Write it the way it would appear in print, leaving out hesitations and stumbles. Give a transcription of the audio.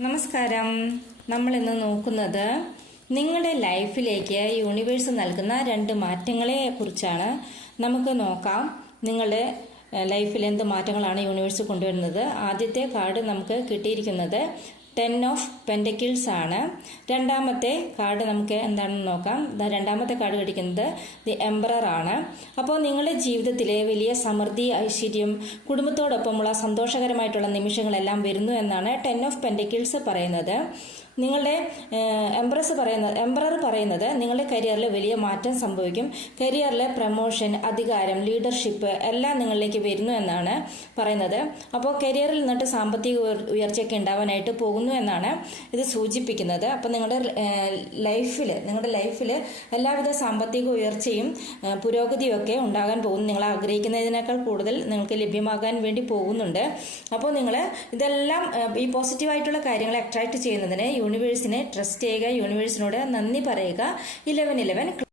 നമസ്കാരം. നമ്മൾ ഇന്ന് നോക്കുന്നത് നിങ്ങളുടെ ലൈഫിലേക്ക് യൂണിവേഴ്സ് നൽകുന്ന 2 മാറ്റങ്ങളെ കുറിച്ചാണ്. നമുക്ക് നോക്കാം നിങ്ങളുടെ ലൈഫിൽ എന്ത് മാറ്റങ്ങളാണ് യൂണിവേഴ്സ് കൊണ്ടുവരുന്നത്. ആദ്യത്തെ കാർഡ് നമുക്ക് കിട്ടിയിരിക്കുന്നത് 10 ഓഫ് പെൻറ്റക്കിൾസ് ആണ്. രണ്ടാമത്തെ കാർഡ് നമുക്ക് എന്താണെന്ന് നോക്കാം. രണ്ടാമത്തെ കാർഡ് കിട്ടിക്കുന്നത് ദി എംപറർ ആണ്. അപ്പോൾ നിങ്ങളുടെ ജീവിതത്തിലെ വലിയ സമൃദ്ധി, ഐശ്വര്യം, കുടുംബത്തോടൊപ്പമുള്ള സന്തോഷകരമായിട്ടുള്ള നിമിഷങ്ങളെല്ലാം വരുന്നു എന്നാണ് 10 ഓഫ് പെൻറ്റക്കിൾസ് പറയുന്നത്. നിങ്ങളുടെ എംപറർ പറയുന്നത് നിങ്ങളുടെ കരിയറിൽ വലിയ മാറ്റം സംഭവിക്കും. കരിയറിലെ പ്രമോഷൻ, അധികാരം, ലീഡർഷിപ്പ് എല്ലാം നിങ്ങളിലേക്ക് വരുന്നു എന്നാണ് പറയുന്നത്. അപ്പോൾ കരിയറിൽ നിന്നിട്ട് സാമ്പത്തിക ഉയർച്ചയൊക്കെ ഉണ്ടാവാനായിട്ട് പോകുന്നു എന്നാണ് ഇത് സൂചിപ്പിക്കുന്നത്. അപ്പോൾ നിങ്ങളുടെ ലൈഫിൽ എല്ലാവിധ സാമ്പത്തിക ഉയർച്ചയും പുരോഗതിയും ഒക്കെ ഉണ്ടാകാൻ പോകുന്നു. നിങ്ങൾ ആഗ്രഹിക്കുന്നതിനേക്കാൾ കൂടുതൽ നിങ്ങൾക്ക് ലഭ്യമാകാൻ വേണ്ടി പോകുന്നുണ്ട്. അപ്പോൾ നിങ്ങൾ ഇതെല്ലാം ഈ പോസിറ്റീവായിട്ടുള്ള കാര്യങ്ങളെ അട്രാക്ട് ചെയ്യുന്നതിന് യൂണിവേഴ്സിനെ ട്രസ്റ്റ് ചെയ്യുക, യൂണിവേഴ്സിനോട് നന്ദി പറയുക. 1111